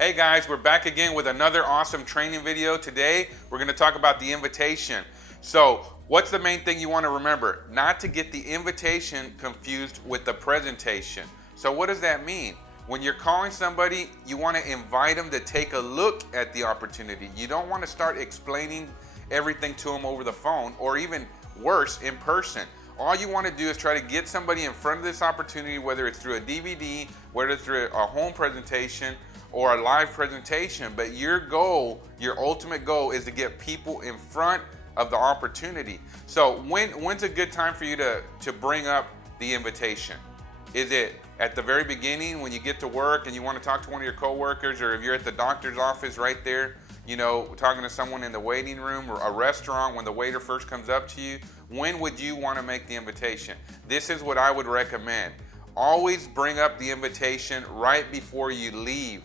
Hey guys, we're back again with another awesome training video. Today, we're gonna talk about the invitation. So, what's the main thing you wanna remember? Not to get the invitation confused with the presentation. So what does that mean? When you're calling somebody, you wanna invite them to take a look at the opportunity. You don't wanna start explaining everything to them over the phone, or even worse, in person. All you want to do is try to get somebody in front of this opportunity, whether it's through a DVD, whether it's through a home presentation, or a live presentation. But your goal, your ultimate goal, is to get people in front of the opportunity. So when's a good time for you to bring up the invitation? Is it at the very beginning when you get to work and you want to talk to one of your coworkers, or if you're at the doctor's office right there, you know, talking to someone in the waiting room, or a restaurant when the waiter first comes up to you? When would you want to make the invitation? This is what I would recommend. Always bring up the invitation right before you leave.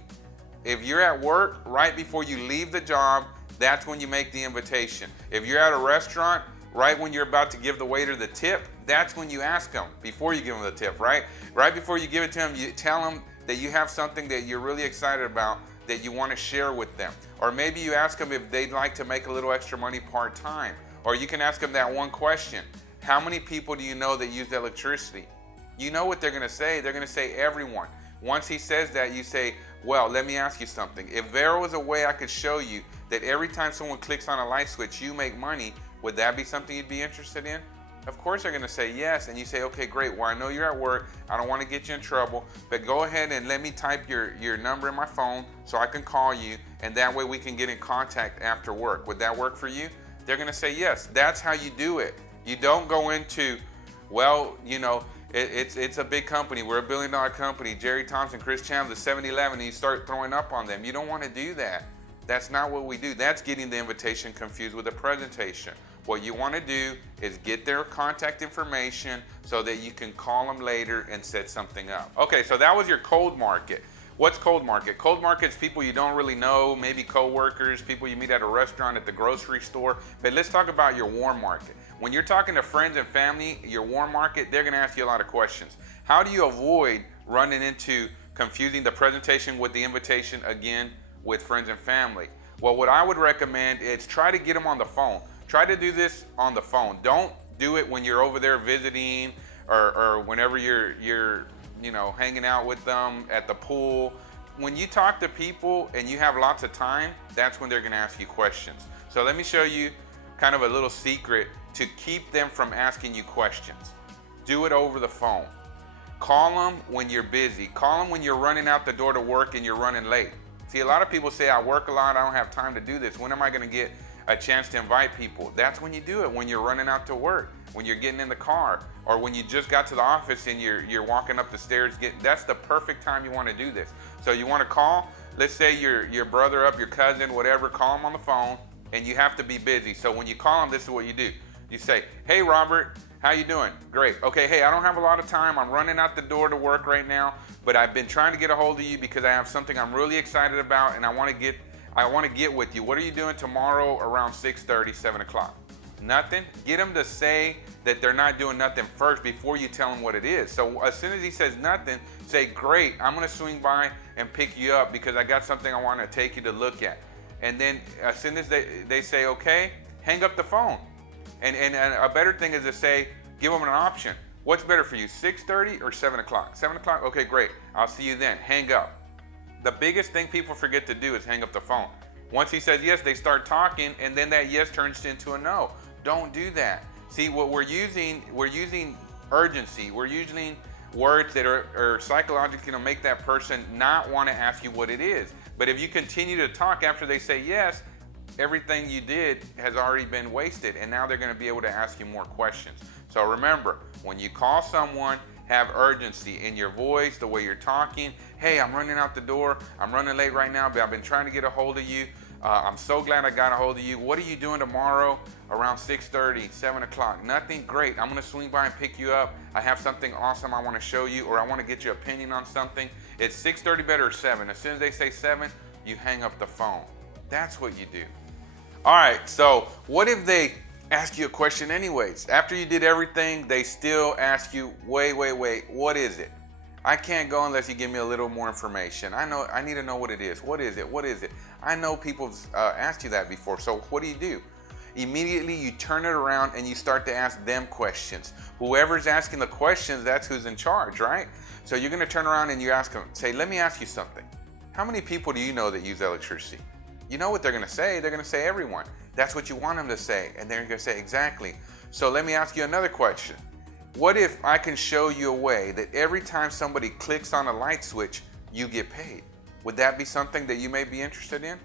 If you're at work, right before you leave the job, that's when you make the invitation. If you're at a restaurant, right when you're about to give the waiter the tip, that's when you ask them, before you give them the tip, right? Right before you give it to them, you tell them that you have something that you're really excited about that you want to share with them. Or maybe you ask them if they'd like to make a little extra money part-time. Or you can ask them that one question: how many people do you know that use electricity? You know what they're gonna say. They're gonna say everyone. Once he says that, you say, well, let me ask you something. If there was a way I could show you that every time someone clicks on a light switch, you make money, would that be something you'd be interested in? Of course they're gonna say yes, and you say, okay, great, well, I know you're at work, I don't wanna get you in trouble, but go ahead and let me type your number in my phone so I can call you, and that way we can get in contact after work. Would that work for you? They're gonna say yes. That's how you do it. You don't go into, well, you know, it's a big company, we're a $1 billion company, Jerry Thompson, Chris Chandler, 7-Eleven, and you start throwing up on them. You don't wanna do that. That's not what we do. That's getting the invitation confused with the presentation. What you want to do is get their contact information so that you can call them later and set something up. Okay, so that was your cold market. What's cold market? Cold market's people you don't really know, maybe coworkers, people you meet at a restaurant, at the grocery store. But let's talk about your warm market. When you're talking to friends and family, your warm market, they're going to ask you a lot of questions. How do you avoid running into confusing the presentation with the invitation again with friends and family? Well, what I would recommend is try to get them on the phone. Try to do this on the phone. Don't do it when you're over there visiting, or whenever you're you know, hanging out with them at the pool. When you talk to people and you have lots of time, that's when they're gonna ask you questions. So let me show you kind of a little secret to keep them from asking you questions. Do it over the phone. Call them when you're busy. Call them when you're running out the door to work and you're running late. See, a lot of people say, I work a lot, I don't have time to do this. When am I gonna get a chance to invite people? That's when you do it, when you're running out to work, when you're getting in the car, or when you just got to the office and you're walking up the stairs. That's the perfect time you wanna do this. So you wanna call, let's say your brother up, your cousin, whatever, call them on the phone, and you have to be busy. So when you call them, this is what you do. You say, hey Robert, how you doing? Great. Okay, hey, I don't have a lot of time. I'm running out the door to work right now, but I've been trying to get a hold of you because I have something I'm really excited about, and I want to get with you. What are you doing tomorrow around 6:30, 7 o'clock? Nothing? Get them to say that they're not doing nothing first before you tell them what it is. So as soon as he says nothing, say, great, I'm gonna swing by and pick you up because I got something I want to take you to look at. And then as soon as they say okay, hang up the phone. And a better thing is to say, give them an option. What's better for you, 6:30 or 7 o'clock? 7 o'clock, okay, great. I'll see you then. Hang up. The biggest thing people forget to do is hang up the phone. Once he says yes, they start talking, and then that yes turns into a no. Don't do that. See, what we're using urgency. We're using words that are psychologically gonna make that person not wanna ask you what it is. But if you continue to talk after they say yes, everything you did has already been wasted, and now they're gonna be able to ask you more questions. So remember, when you call someone, have urgency in your voice, the way you're talking. Hey, I'm running out the door. I'm running late right now, but I've been trying to get a hold of you. I'm so glad I got a hold of you. What are you doing tomorrow around 6:30, 7 o'clock? Nothing? Great. I'm gonna swing by and pick you up. I have something awesome I wanna show you, or I wanna get your opinion on something. It's 6:30 better or 7. As soon as they say 7, you hang up the phone. That's what you do. All right, so what if they ask you a question anyways. After you did everything, they still ask you, wait, what is it? I can't go unless you give me a little more information. I need to know what it is. What is it? I know people have asked you that before, so what do? Immediately you turn it around and you start to ask them questions. Whoever's asking the questions, that's who's in charge, right? So you're gonna turn around and you ask them, say, let me ask you something. How many people do you know that use electricity? You know what they're gonna say? They're gonna say everyone. That's what you want them to say, and they're gonna say exactly. So let me ask you another question. What if I can show you a way that every time somebody clicks on a light switch, you get paid? Would that be something that you may be interested in?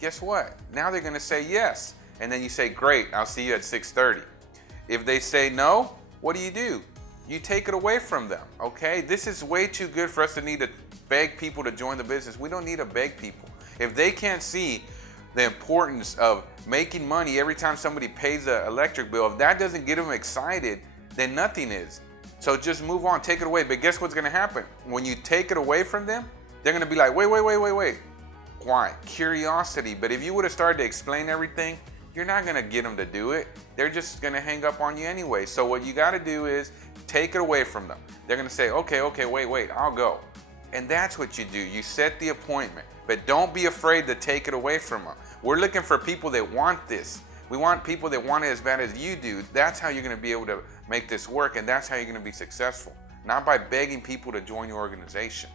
Guess what? Now they're gonna say yes. And then you say, great, I'll see you at 6:30. If they say no, what do? You take it away from them, okay? This is way too good for us to need to beg people to join the business. We don't need to beg people. If they can't see the importance of making money every time somebody pays an electric bill, if that doesn't get them excited, then nothing is. So just move on, take it away. But guess what's gonna happen? When you take it away from them, they're gonna be like, wait. Why? Curiosity. But if you would have started to explain everything, you're not gonna get them to do it. They're just gonna hang up on you anyway. So what you gotta do is take it away from them. They're gonna say, okay, wait, I'll go. And that's what you do. You set the appointment, but don't be afraid to take it away from them. We're looking for people that want this. We want people that want it as bad as you do. That's how you're gonna be able to make this work, and that's how you're gonna be successful. Not by begging people to join your organization.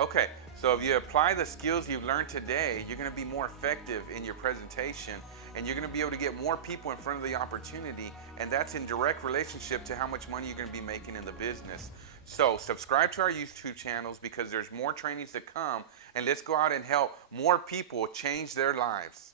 Okay, so if you apply the skills you've learned today, you're gonna be more effective in your presentation, and you're gonna be able to get more people in front of the opportunity, and that's in direct relationship to how much money you're gonna be making in the business. So subscribe to our YouTube channels because there's more trainings to come, and let's go out and help more people change their lives.